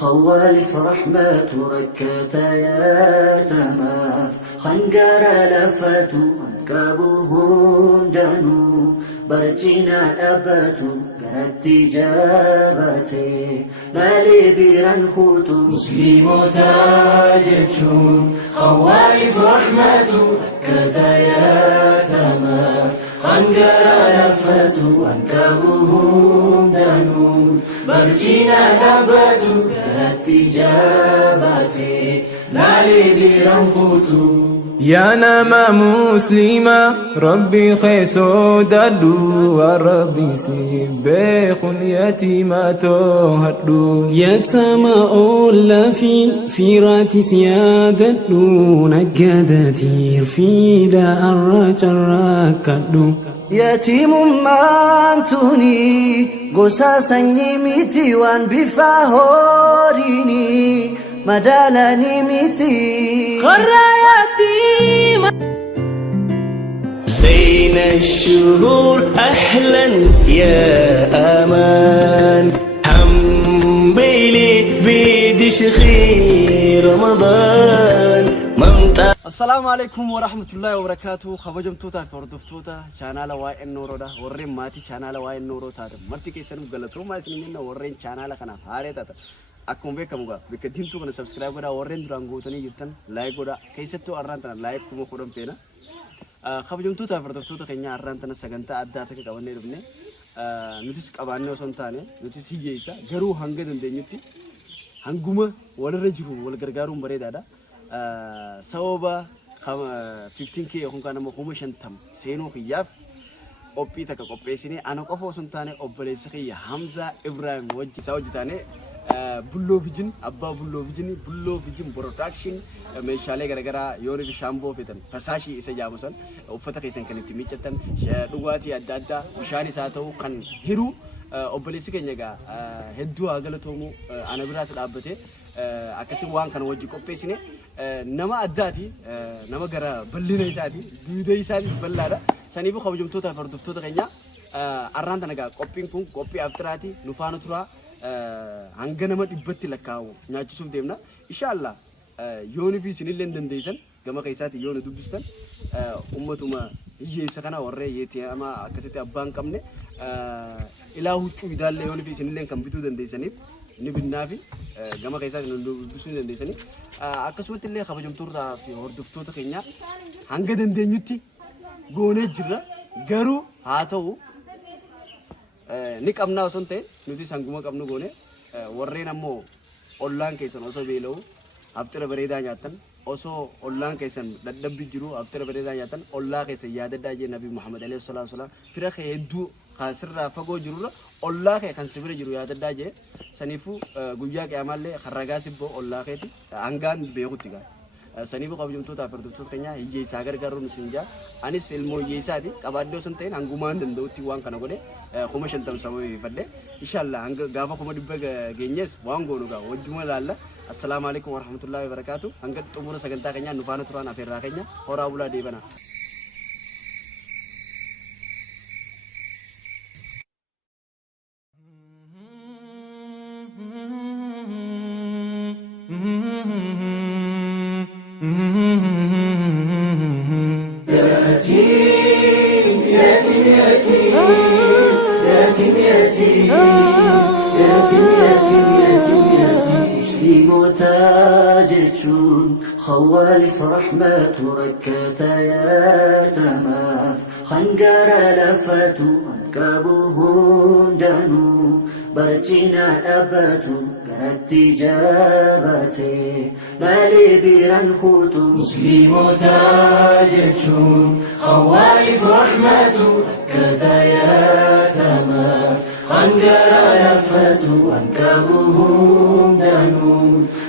خوالف رحمة ركات يا تماف خنقر لفت أنكابهم دانو برجنا أبات قرأت جابتي نالي بيران خوت مسلم تاجتشون خوالف رحمة ركات يا تماف خنقر لفت أنكابهم دانو برجنا أبات تجابتي نالي برمخوتو يا نما مسلمة ربي خيسو دادو وربي سيبخ يتيمة تهدو يتما أولا في راتي سيادتو نقادتي في دا الرجل كدو يتيم مانتوني قصاصا يميتي وان بفاهوريني مدالني ميتي خراياتي بين الشهور أهلا يا أمان حمبيلي بدشخي رمضان السلام عليكم ورحمة الله وبركاته خبجم توتا فردف توتا شانالا واي النورو دا ورين ماتي شانالا واي النورو تار مرتي كيسنم غلطو ما سنين ورين شانالا كنا هاري تاتا أكون بكمغا بكدين تو كنا سبسكرايب غدا ورين درانغو تاني يرتن لايك غدا كيستو أرانتنا لايك كمو كودم بينا خبجم توتا فردف توتا كنيا أرانتنا سجنتا أداتا كأوني ربني نوتيس كأباني وسون تاني نوتيس هي جيسا غرو هنگن دنيتي هنگوما ولا رجرو ولا غرغارو بري دادا سوابا 15K يكون كنا مقوم شنتم سينو خياف أوبي تك أوبي سيني أنا كفو سنتاني أوبليس خي حمزة إبراهيم وجه سوى جتاني بلو فيجن أبا بلو فيجن برودكشن مشالي غرغرا يوري في شامبو فيتن فساشي إسا جاموسن أوفتك إسان كنت ميجتن دوغاتي أدادا وشاني ساتو كان هيرو أوبليس كنيجا هدو أغلطومو أنا براس الأبتة أكسي وان كان وجه أوبي سيني nama addaati nama gara bal'ina isaati duuda isaati bal'aadha saniifu kabajamtoota fardoftoota keenya arraan tanaga qophiin kun qophii aftiraati nu faana tura hanga nama dhibbatti lakkaa'u nyaachisuuf deemna inshallah yooni fi sinillee dandeessan gama keessaati yooni dubbistan ummatuma hiyyeessa kana warree yeetiyama akkasitti abbaan qabne ilaa huccuu idaallee yooni fi sinillee kan bituu dandeessaniif ni binnafi gama keessaati nu dubbisuu dandeessanii akkasumas illee kabajamtoota fi hordoftoota keenya hanga dandeenyutti goonee jirra garuu haa ta'u ni qabnaa osoo ta'e nuti sanguma qabnu goone warreen ammoo ollaan keessan osoo beela'u haftira bareedaa nyaatan osoo ollaan keessan dadhabbi jiru haftira bareedaa nyaatan ollaa keessan yaadaddaa jee nabi Muhammad alayhi salatu wasalam fira kee hedduu kasirraa fagoo jirurra ollaa kee kan sibira jiru yaadaddaa jee sanifu guyyaa qiyamaallee harragaa sibboo ollaa keeti hangaan beekutti gaa sanifu kabajamtoota fardoftoota keenya hiyyeessaa gargaaruun sinjaa anis ilmoo hiyyeessaati qabaadde osoo ta'in hangumaan danda'utti waan kana godhe 50 sababa fadde inshallah hanga gaafa 100 geenyees waan goonu gaa wajjuma laalla assalamu alaykum warahmatullahi wabarakatuh hanga xumura sagantaa keenya nu faana turaan afeerraa keenya horaa bulaa deebana خوالف رحمة ركات يا تماف خنقر لفت أنكابهم دانو برجنا أبات قرأت جابتي نالي بيران خوت مسلم تاجتشون خوالف رحمة ركات يا تماف خنقر لفت أنكابهم دانو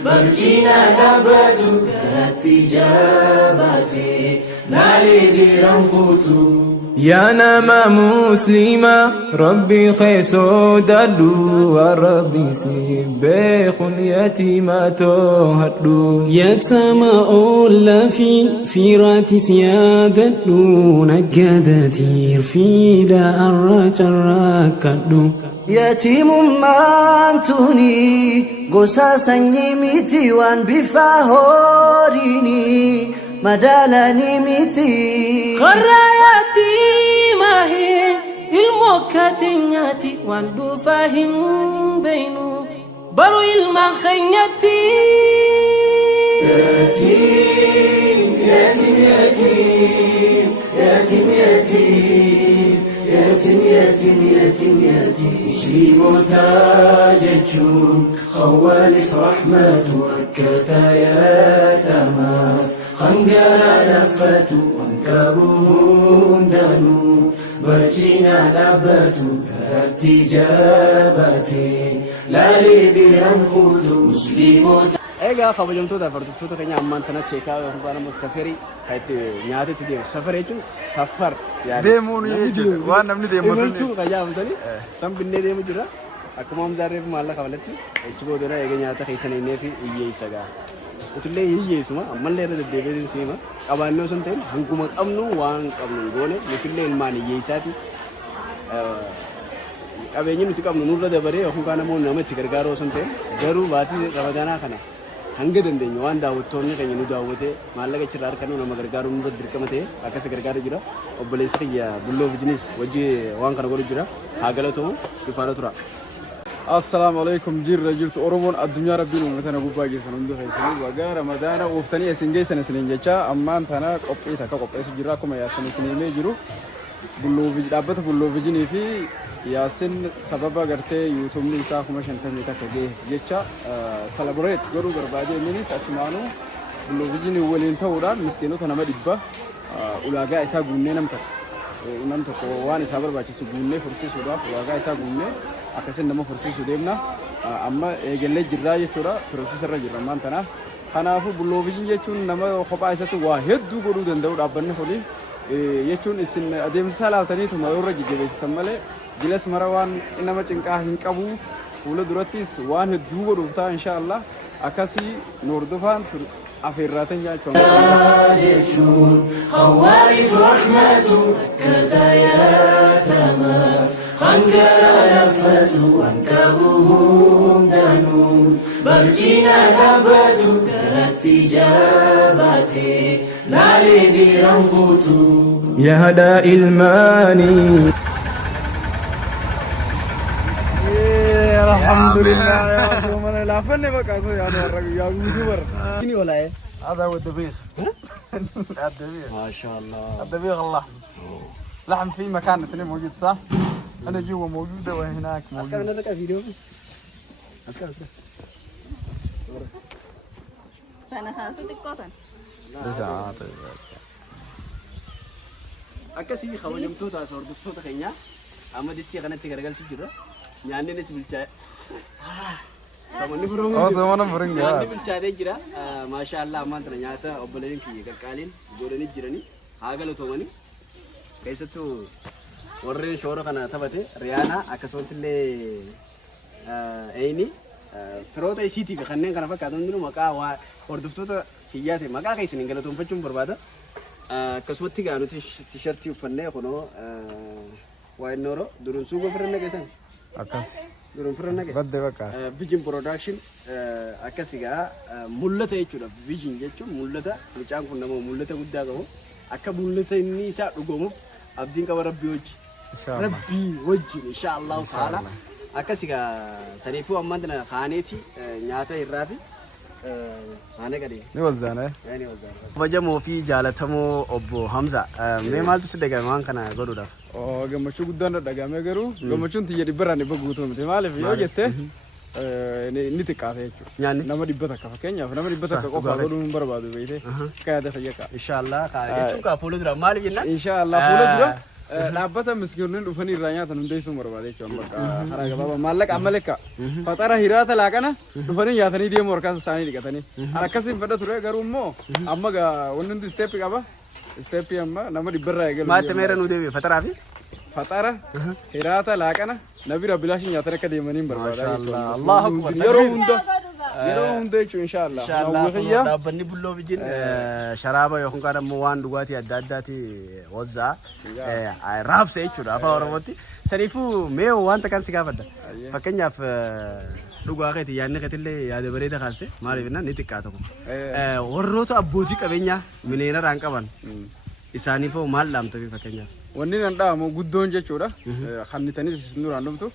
برجنا أبات قرأت جابتي نالي بيران خوت يا نما مسلما ربي خيسو دادو وربي سيبخ يتيماتو هدو يتامى أولا في رات سيادتو نقادتير في دا الرجل كدو يتيم مانتوني قصاصا يميتي وان بفاهوريني مدالني ميتي خراياتي ماهي الموكاتينياتي واندو فاهم بينو برو المخنياتي يتيم يتيم يتيم يتيم يتيم يتيم يتيم يتيم يتيم مسلم تاجتشون خوالف رحمة وكتا يتما خنجر لفت وانكبهم دانو برجينا لبتو كرتي جابتي لالي بيرنخوت مسلم Egaa kabajamtoota fardiftoota keenya ammaan tana cheekaa yookaan ammoo safarii kaitti nyaatatti deemu. Safar jechuun safar deemuun waan namni deemu imaltuu qayyaabatanii sanbinnee deemu jira. Akkuma hamzaarreef maallaqa balatti achi boodana eega nyaata keessan innee fi hiyyeessa gaa. Utullee hiyyeessuma ammallee irra deddeebiin seema. Qabaannoo sun ta'in hanguma qabnu waan qabnu goone nutullee ilmaan hiyyeessaati. Qabeenyi nuti qabnu nurra dabaree yookaan ammoo nama itti gargaaruu sun ta'in garuu baatii ramadaanaa kana hanga dandeenyu waan daawwattoonni keenya nu daawwatee maallaqa achirraa harkannuu nama gargaaruu nurra dirqama ta'e akkas gargaaru jira. Obboleessi kiyya bulloo bijinis wajji waan kana godhu jira. Haa galatoomuu dhufaana tura. السلام عليكم جرت أوروبون الدنيا ربنا ومتنا بوبا جيسان عنده فيسون وجا رمضان وفتني سنجي سنين جتا أما أنا قبئي تكا قبئي سجراكم يا سنين ميجرو بلو بجرابة بلو بجني في ياسين سبب أقرته يوتيوب نيسا كم شنتمي تكجي جتا سلبريت قرو بربادي مني ساتمانو بلو بجني ولين تورا مسكينو تنام دبا ولاجا إسا غنّي نمتك نمتك وان إسا بربادي سغنّي فرسي سودا ولاجا إسا غنّي أكثر نمو فرسي سوديمنا أما إجلّي جرّا يشورا فرسي سرّا جرّا مان تنا خنا أفو بلو بجني يشون نما خبا إسا تو واحد دو قرو دندور أبني خلي يشون إسن أديم سالة تاني ثم يورا جيجي سمّله جلس مروان إنما تنكاه هنكابو ولا دراتيس وان هدوغ روفتا إن شاء الله أكاسي نوردفان أفيراتن يا شون خوارف رحمة كتايات ما خنجر لفت وانكبهم دانون برجينا لبت كرتي جابتي لالي بيرنخوتو يا هدا الماني الحمد لله يا سومنا لا فن بقى سو يا يوتيوبر Ini olah ya. هذا هو الدبيس الدبيس ما شاء الله. الدبيس الله لحم في مكان اثنين موجود صح انا جوا موجوده وهناك Askar موجود nanti kan video. Askar. Sana hasil tikkotan. Akkasii kabajamtoota hordoftoota keenya amma diskii kanatti garagalchuu jirra. Nyaanni nis bilchaa'e. Samanni furuun. سومنا فرنجا Nyaanni bilchaatee jira. Maashaallah ammaan tana nyaata obboleeyyin kiyya qaqqaaliin godhanii jiranii haa galatoomanii. Keessattuu warreen shoora kana taphate Riyaanaa akkasumas illee Eeyni firoota isiitiif kanneen kana fakkaatan hundinuu maqaa hordoftoota kiyyaati maqaa keessaniin galatoomfachuun barbaada. Akkasumatti gaa nuti tiishartii uffannee kunoo waa inni yeroo duruun suuqa ofirra nageessan. أكاس Duruun ofirra nage. بدي بقى Vision production akkasii gaa mul'ata jechuudha. Vision jechuun mul'ata mucaan kun nama mul'ata guddaa qabu. Akka mul'ata inni isaa dhugoomuuf abdiin qaba Rabbii wajji. Rabbii wajjin inshaallahu ta'ala. Akkasii gaa saniifuu ammaan tana kaaneeti nyaata irraa fi haane gadee. نوزعنا Kabajamoo fi jaalatamoo obbo Hamza mee maaltu si dhagahame waan kana godhuudhaaf? gammachuu guddaan dhagahame garuu gammachuun tiyya dhibbarraan dhibba guutuu miti maaliif yoo jette ni xiqqaate jechuudha. Nyaanni? Nama dhibba takka fakkeenyaaf nama dhibba takka qofaa godhuu hin barbaadu beekte akka yaada fayyaa qaba. Inshaallah jechuun kaa fuula dura maaliif jenna? Inshaallah fuula dura dhaabbata miskiinonni dhufanii irraa nyaatan hundeessuu barbaade jechuudha. Bakka karaa gabaabaa maallaqa amma lekka faxara hiraata laaqana dhufanii nyaatanii deemu harkaan isaanii dhiqatanii. Akkasiin fedha ture garuu immoo amma wanni hundi isteeppi qaba. ستيبي أما نمر يبرر يقول ما تمير نودي فترة في فترة هراتا لاكنا نبي ربلاش ياتنا كديمانين بربادا ما شاء الله الله أكبر يرو هندو إن شاء الله إن شاء الله دابني بلو بيجين شرابة يكون كذا موان دوغاتي أداداتي وزع راب سيجوا رافا ورمتي سريفو ميو وان تكان سكافدا فكنيا في دوغاتي يعني كتلي يا دبريدا خاسته ما لينا نتكاتو وروتو أبوتي كبينيا منينا رانكابان إساني فو مال لام تبي فكنيا wanni nan dhaamu guddoon jechuudha kannitanii isin duraan dhumtu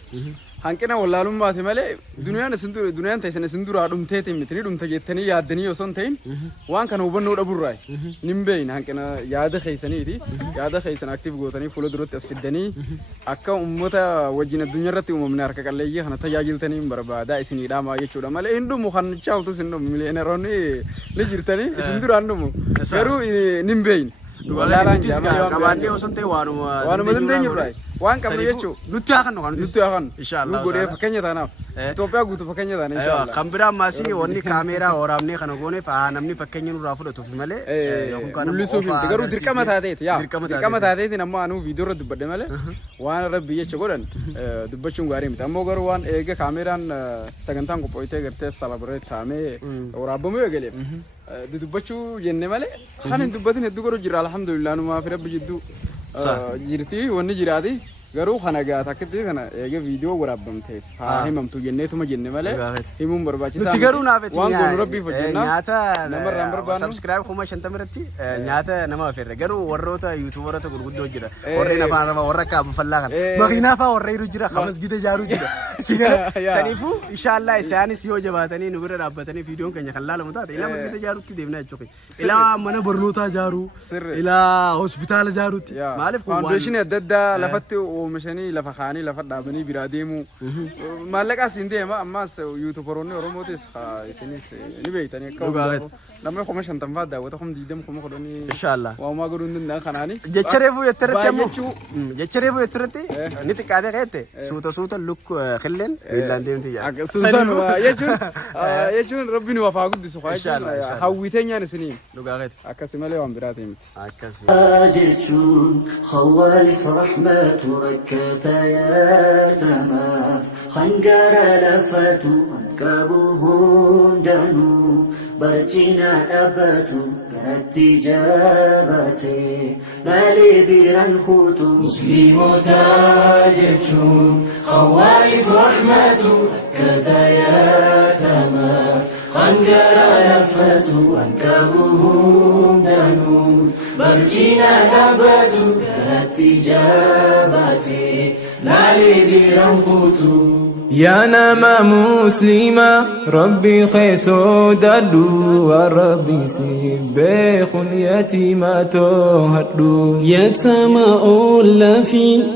hanqina wallaalummaati malee duniyaan teessan isin duraa dhumteeti miti ni dhumta jettanii yaaddanii osoo hin ta'in waan kana hubannoo dhaburraa nin beeyna hanqina yaada keessaniiti yaada keessan aktiif gootanii fuula duratti as fiddanii akka uummata wajjin addunyaa irratti uumamne harka qalleeyyii kana tajaajiltanii barbaadaa isinii dhaamaa jechuudha malee hin dhumu kan chaawtu isin dhumu miliyooneroonni ni jirtanii isin duraan dhumu garuu nin beeyna Walaan jamaa kabaanee osoo ta'e waanuma dandeenyu biraa waan qabnu jechuun nuti hakan nu godhee fakkeenya taanaaf Itoophiyaa guutuu fakkeenya taana inshallah kan biraa maasii wanni kaameeraa waraabnee kana goone namni fakkeenya nurraa fudhatuuf malee mul'isuuf miti garuu dirqama taateeti dirqama taateetiin ammoo anuu viidiyoo irra dubbadhe malee waan rabbi jecha godhan dubbachuun gaarii miti ammoo garuu waan eega kaameeraan sagantaan qophootee gartee salaabireet taamee waraabamuu eegaleef dubbachuu jenne malee kan hin dubbatin hedduu godhu jira alhamdulillah numaa fi rabbi jidduu jirti wanni jiraati garuu kana gaata akkatti kana eega viidiyoo waraabamteef haa himamtu jenneetuma jenne malee himuun barbaachisaa nuti garuu naafetti waan goonu rabbiif hojjenna nyaata namarraan barbaannu subscribe kuma 50 irratti nyaata nama afeerre garuu warroota yuutuubarota gurguddoo jira warreen afaan arabaa warra akka abufallaa kana makiinaa fa'aa warreeru jira masgida jaaruu jira saniifuu inshaallah isaanis yoo jabaatanii nu bira dhaabbatanii viidiyoon keenya kan laalamu taate ilaa masgida jaaruutti deemnaa jechuudha ilaa mana barnootaa jaaruu ilaa hospitaala jaaruutti maaliif faawundeeshinii adda addaa lafatti oomishanii lafa kaanii lafa dhaabanii biraa deemuu maallaqaas hin deema ammaas yuutuubaroonni oromootis isinis ni beektanii akka namni kuma 50 daawwata kuma 20 kuma 10 inshallah waamaa godhuu hin danda'an kanaani jechareefu yettirratti ammoo jechareefu yettirratti ni xiqqaatee ka'eette suuta luk khilleen illaan deemti yaa suusan jechuun rabbiin wafaa guddisu hawwiteenyaan isiniin dhugaaqeeti akkasi malee waan biraati miti akkasi أجرشون خوالف رحمة ركتا يا تمام خنجر لفتو أنكبوهن دانو برجينا أباتو قرأتي جابتي مالي بيران خوتو مسلم تاجرشون خوالف رحمة ركتا يا تمام خنجر لفتو أنكبوهن دانو برجينا أباتو قرأتي جابتي مالي بيران خوتو يا نما مسلمة ربي خيسو دادو وربي سيبخن يتيماتو هدو يتما أولا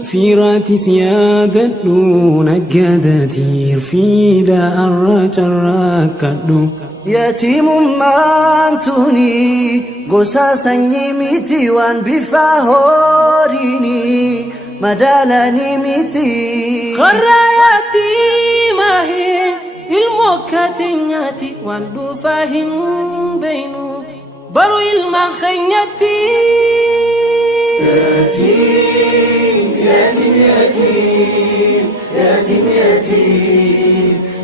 في راتي سيادتو نجدتي في دا الرجل يتيم مانتوني قصاصا يميتي وان بفاهوريني مدالني ميتي خراياتي ماهي الموكاتينياتي واندو فاهم بينو برو المخنياتي يتيم يتيم يتيم يتيم يتيم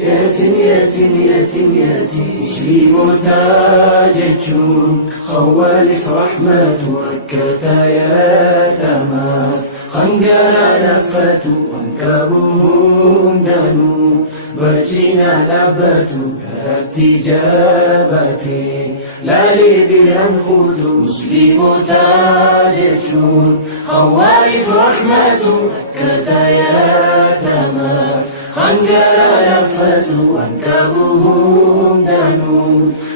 يتيم يتيم يتيم يتيم مسلم تاججون خوالف رحمة ركتا يا تمام خنجر لفتو وانكبوهم دانو برجينا لبتو كرتي جابتي لالي بيران خوتو مسلم تاججون خوالف رحمة ركتا يا تمام خنجر لفتو وانكبوهم دانو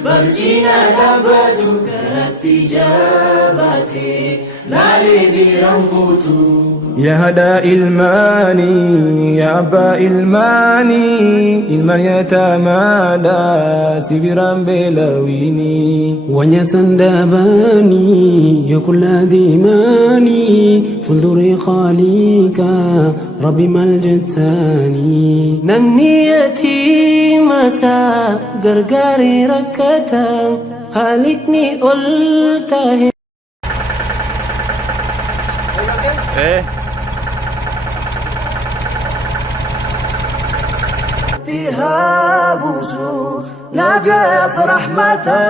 برجينا لبتو كرتي جابتي لالي بيران خوتو يا هدا الماني يا أبا الماني المن يتمادى سبرا بلويني ونيتندباني يا كل ديماني فلدري خاليكا ربي ملجتاني ننيتي مسا غرغري ركتا خالقني قلته بوزو نقف رحمته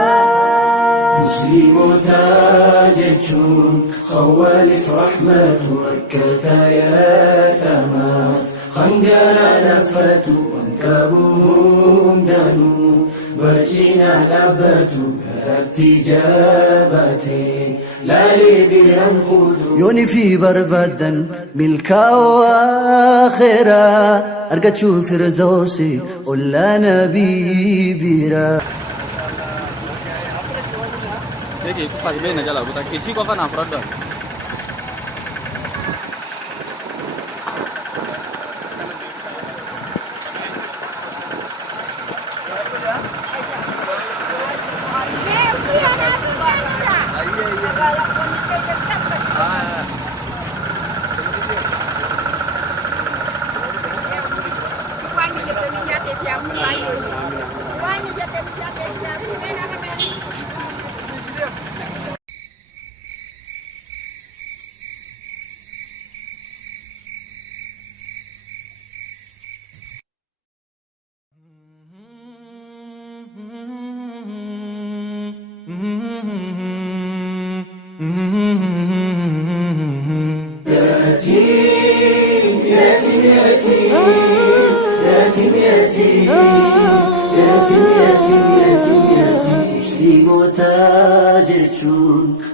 مسلم تاجتشون خوالف رحمته وكتا يا تمام خنقنا لفتو وانكبوهم دانو برجينا لبتو كرتي جابتي لالي بيران خودو يوني في بربدا ملكا واخرة أرقى تشوف فردوسي ولا نبي بيرا देखिए तो पास में न चला बता किसी को का नाम पड़ा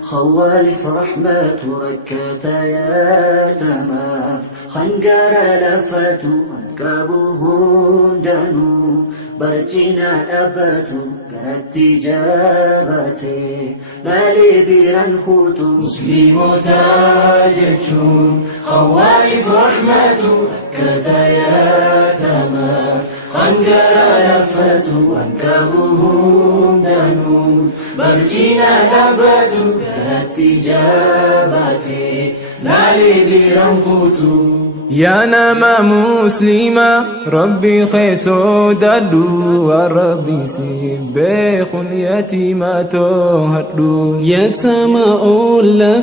خوالف رحمة ركتا يا تمام خنقر لفت انكبوهم دانو برجينا لبتو قرأت جابتي مالي بيران خوتو مسلم تاجتشون خوالف رحمة ركتا يا تمام خنقر لفت انكبوهم دانو برجينا لبتو قرأت جابتي مالي بيران خوتو يا نما مسلمة ربي خيسو دادو وربي سيبخ يتيمة هدو يتما أولا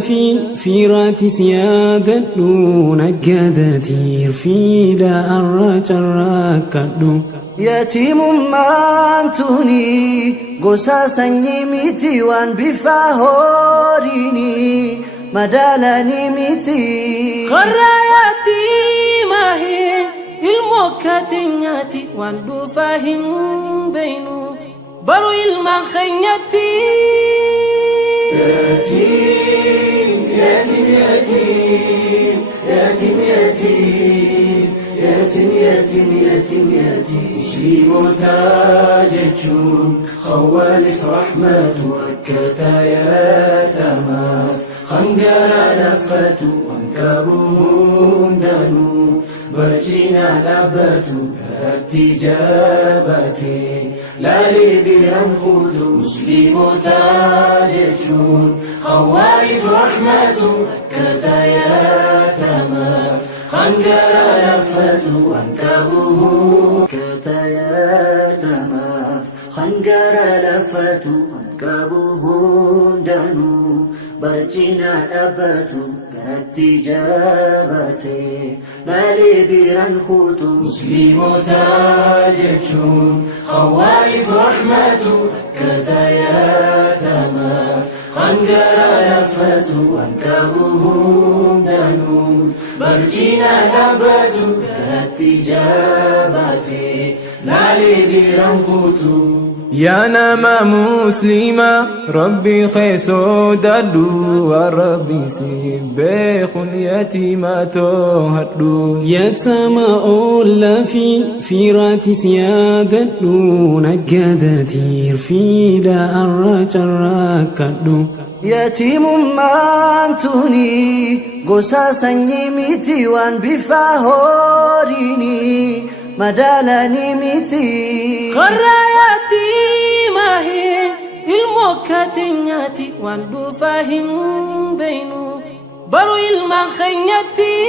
في رات سيادتو نقدتي في دا الرجل كدو يتيم مانتوني قصاصا يميتي وان بفاهوريني مدالني ميتي خراياتي ماهي الموكاتنياتي واندو فاهم بينو برو المخنياتي يتيم يتيم يتيم يتيم يتيم يتيم يتيم يتيم يتيم مسلم تاجتشون خوالف رحمة ركتا يا تمام خنقنا لفتو وانكبوهم دانو برجينا لبتو كرتي جابتي لالي بيران خوتو مسلم تاجتشون خوالف رحمة ركتا يا تمام خنقنا لفتو وانكبوهم كتا يا تمام خنقنا لفتو وانكبوهم دانو برجينا لبتو قرأت جابتي مالي بيران خوتو مسلم تاجتشون خوالف رحمة ركتا يا تمام خنقر لفتو وانكبوهم دانو برجينا لبتو قرأت جابتي مالي بيران خوتو يا نما مسلمة ربي خيسو دادو وربي سيبخ يتيمة هدو يتما أولا في رات سيادتو نقدتي في دا الرجل كدو يتيم مانتوني قصاصا يميتي وان بفاهوريني مدالني ميتي خراياتي ماهي الموكاتنياتي واندو فاهم بينو برو المخنياتي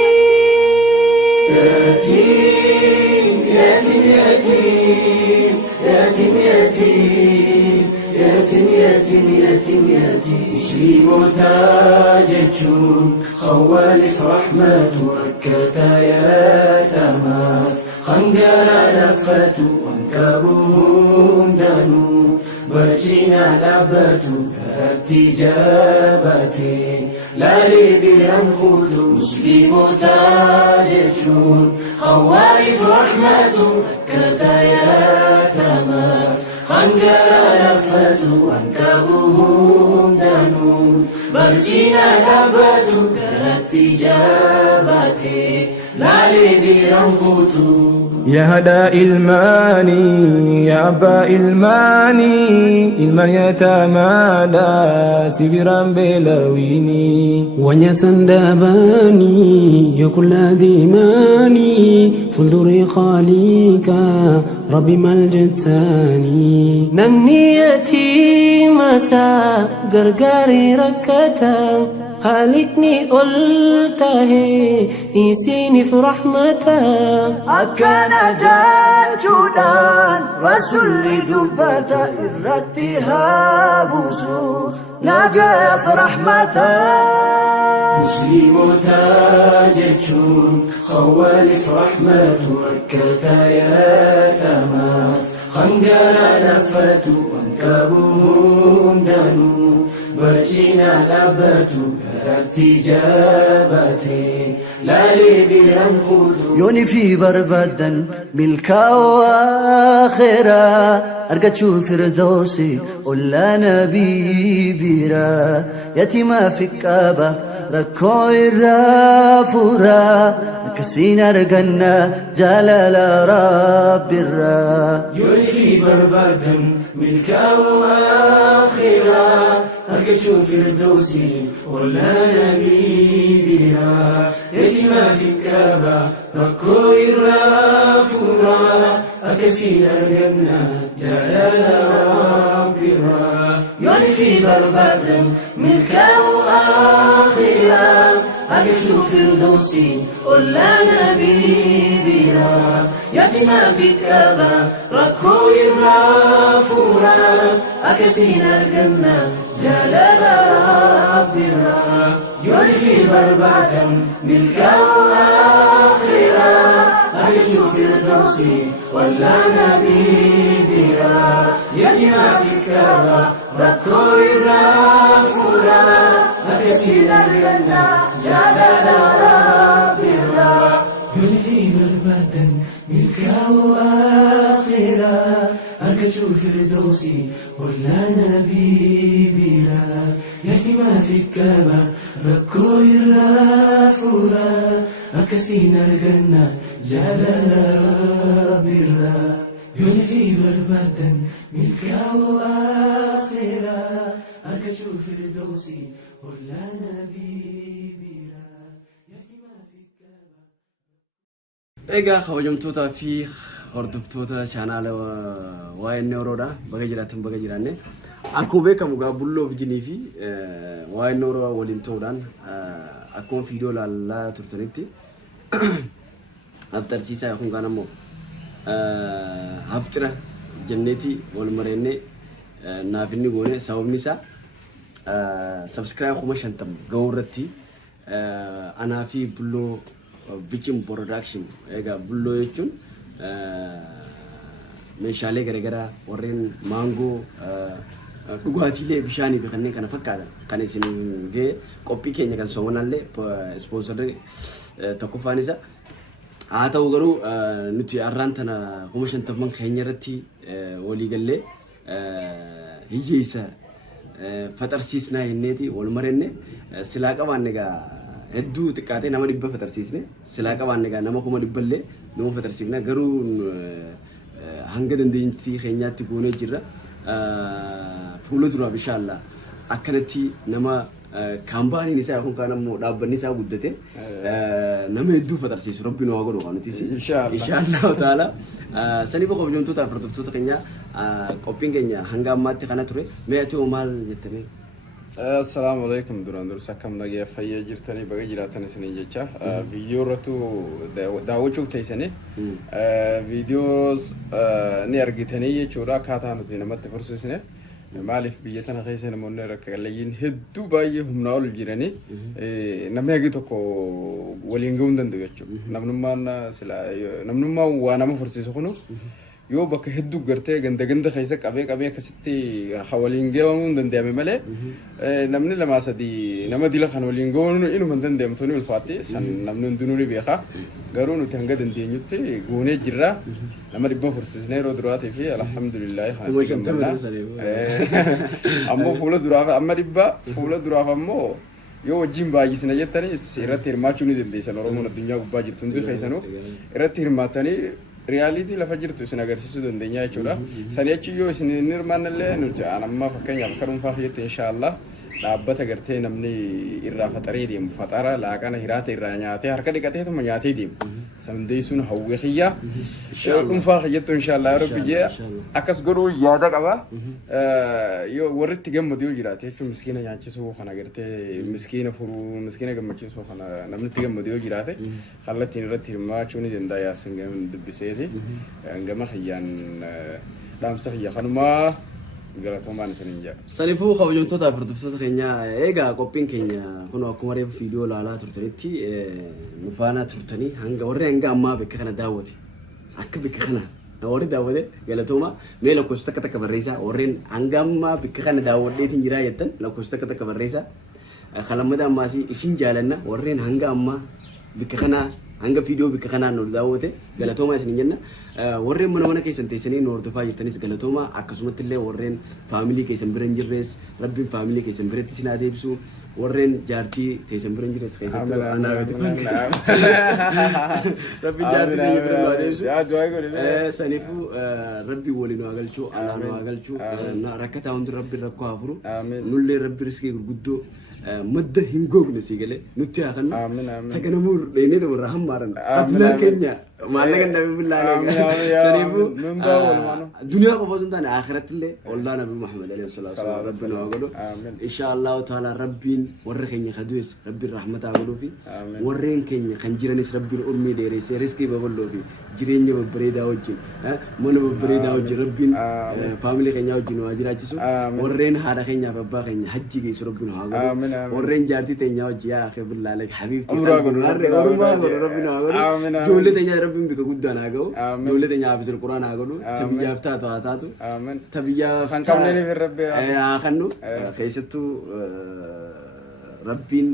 يتيم يتيم يتيم يتيم يتيم يتيم يتيم يتيم يتيم يتيم مسلم تاجتشون خوالف رحمة ركتا يتامات خنجر لفت وانكبهم دانو برجينا لبت كرتي جابتي لا لي بينخوت مسلم تاجتشون خوالف رحمة ركتا يتامات خنجر لفت وانكبهم دانون برجينا لبت كرتي جابتي لالي بيرنفوتو يا هدا الماني يا أبا الماني المن يتمادى سبرا بلويني ونيتن داباني يكل ديماني فلدري خاليك ربي ملجتاني نمني يتيم سا غرغري ركتا خالقني قلته إيسيني في رحمته أكان جالجودان رسول دبتا إرتها بوسو ناقا في رحمته مسلم تاجتشون خوالف رحمة ركتا يتاما خنجر لفت وانكبهم دانو برجينا لبتو كرتي جابتي لالي بيرنفوتو يوني في بربدا ملكا وآخرة أرقتشو فردوسي ولا نبي بيرا يتيما في كابة ركو الرافورا كسين أرقنا جلال رب الرا يوني في بربدا ملكا وآخرة أرقتشو فردوسي ولا نبي بيرا يتيما في كابة ركو الرافورا أكسين أرقنا جلال رب الرا يوني في بربدا ملكا وآخرة أرجو فردوسي ولا نبي بيرا يتيما في كابا ركو الرافورا أكسين الجنة جلال رب الرا يولي في بربادا ملكا وآخرة أرجو فردوسي ولا نبي بيرا يتيما في كابا ركو الرافورا أكسين الجنة جلال رب الرا يلفي بربادا ملكا وآخرة أركشو فردوسي ولا نبي بيرا يتيما في الكابة ركو الرافورا أكسين الجنة جلال رب الرا يلفي بربادا ملكا وآخرة أركشو فردوسي ولا نبي بيرا يتيما في الكابة إيجا خوجمتوتا في هردفتوتا شانال وين نورودا بقى جيرانه أكو بيكا مغا بلو بجني في وين نورو ولينتودان أكون فيديو لا ترتنيتي أفتر سيسا يكون كانمو أفتر جنتي والمريني نافني غوني ساومنيسا سبسكرايب خما شنتم غورتي أنا في بلو بيجيم برودكشن إيجا بلو يجون meeshaalee garaagaraa warreen maangoo dhugaatiilee bishaanii fi kanneen kana fakkaatan kan isin ga'e qophii keenya kan soomanallee ispoonsarii tokkoffaan isa haa ta'u garuu nuti arraan tana 50 keenya irratti walii gallee hiyyeessa faxarsiisnaa jenneeti wal marenne silaa qabaanne egaa hedduu xiqqaatee nama 100 faxarsiisne silaa qabaanne egaa nama 100 illee nama faxarsiifna garuu hanga dandeenyatti keenyaatti goonee jirra fuula dura inshallah akkanatti nama kaambaaniin isaa kun kanammoo dhaabbanni isaa guddate nama hedduu faxarsiisu rabbi nu haa godhu qanutis inshallah taala sanii boqo bijomtoota furtuftoota keenya qophiin keenya hanga ammaatti kana ture meetu maal jettanii السلام عليكم دوران درس كم نجى فيا جرتني بقى جراتني سنة جتة فيديو رتو داو شوف تيسني فيديوز نيرجتني يشورا كاتان تينا ما تفرسوا سنة maaliif biyya tana keessa namoonni rakkaleeyyiin hedduu baay'ee humnaa ol jiranii namni hagi tokko waliin ga'uu hin danda'u jechuudha. Namnummaan waa nama fursiisu kunu yoo bakka hedduu gartee ganda keessa qabee akkasitti waliin ga'uu hin danda'ame malee namni lamaa sadii nama dila kan waliin ga'uu inuma hin danda'amtu ni ulfaatti san namni hundinuu ni beeka. Garuu nuti hanga dandeenyutti goonee jirra. Nama dhibba fursiisnee yeroo duraatii fi alhamdulillah kanatti gammadna. Ammoo fuula duraaf amma dhibba fuula duraaf ammoo yoo wajjin baay'isna jettanis irratti hirmaachuu ni dandeessan. Oromoon addunyaa gubbaa jirtu hundi keessanuu irratti hirmaattanii riyaalitii lafa jirtu isin agarsiisuu dandeenya jechuudha. Sani achi yoo isin hin hirmaannallee nuti amma fakkeenyaaf akka dhuunfaa jette inshaallah dhaabbata gartee namni irraa faxaree deemu faxara laaqana hiraata irraa nyaatee harka dhiqateetuma nyaatee deemu. Sandeessuun hawwee xiyyaa dhuunfaa jettu inshaallah yeroo biyyee akkas godhuu yaada qaba. Yoo warritti gammadu yoo jiraate jechuun miskiina nyaachisuu kana gartee miskiina furuu miskiina gammachiisuu kana namni itti gammadu yoo jiraate kallattiin irratti hirmaachuu ni danda'a yaasin dubbiseeti gama xiyyaan dhaamsa xiyya kanumaa galatomaan isaanii jira. Saniifuu kabajamtoota hordoftoota keenya egaa qophiin keenya kun akkuma reefu viidiyoo ilaalaa turtanitti nu faana turtanii warri hanga ammaa bakka kana daawwate akka bakka kana warri daawwate galatooma mee lakkoofsa takka barreessaa warreen hanga ammaa bakka kana daawwadheetiin jiraa jettan lakkoofsa takka barreessaa kalammada ammaas isin jaalanna warreen hanga ammaa bakka kana hanga viidiyoo bakka kanaan nu daawwate galatooma isin jenna. Warreen mana keessan teessanii nu hordofaa jirtanis galatooma akkasumatti illee warreen faamilii keessan bira hin jirres rabbiin faamilii keessan biratti isin haa deebisu. Warreen jaartii teessan bira hin jirres keessatti rabbiin jaartii teessan bira nu haa deebisu. Saniifuu rabbiin waliin nu haa galchuu alaa nu haa galchuu rakkataa hundi rabbiin rakkoo haa furu nullee rabbi riskii gurguddoo madda hin googne si galee nutti haa kannu taganamuu dheenee tumarraa hammaaran asnaa keenya maallaqa nabi billaalee saniifuu duniyaa qofa osoo hin taane akhiratti illee ollaa nabi Muhammad alayhi salaatu wasallam rabbi nu haa godhu inshaallahu ta'ala rabbiin warra keenya kadu'es rabbiin rahmataa godhuu fi warreen keenya kan jiranis rabbiin urmii dheeressee riskii babal'oo fi jireenya babbareedaa wajjin mana babbareedaa wajjin rabbiin faamilii keenyaa wajjin waa jiraachisu warreen haadha keenyaaf abbaa keenya hajji geessu rabbiin haa godhu warreen jaartii teenyaa wajjin yaa akhi billaalee habiibti urumaa godhu rabbiin haa godhu ijoollee teenyaa rabbiin bika guddaan haa ga'u ijoollee teenyaa haafizil quraan haa godhu tabiyyaaf taatu haa taatu tabiyyaaf kan qabneef rabbi haa kannu keessattuu rabbiin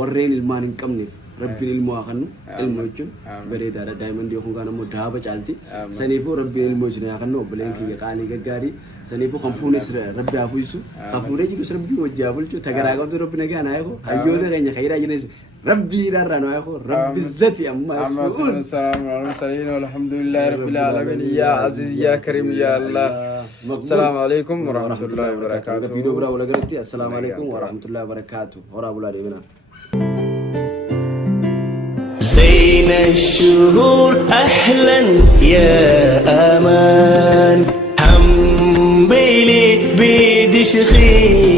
warreen ilmaan hin qabneef rabbiin ilmoo haa kannu ilmoo jechuun bareedaadha daa'imman yookaan kaan ammoo daaba caalti saniifuu rabbiin ilmoo isin haa kannu obboleen kiyya qaalii gaggaarii saniifuu kan fuunes rabbi haa fuuyisu kan fuudhee jirus rabbii wajjin haa bulchu tagaraa qabdu rabbi nagaa naa eego hayyoota keenya khayraa jirees rabbi dharraa naa eego rabbi zati amma asuun salaam alhamdulillah rabbil alamin ya aziz ya karim ya allah assalamu alaikum wa rahmatullahi wa barakatuh video bra wala garti assalamu alaikum wa rahmatullahi wa barakatuh ora bula deena بين الشهور أهلا يا أمان حمبيلي بيدي شخير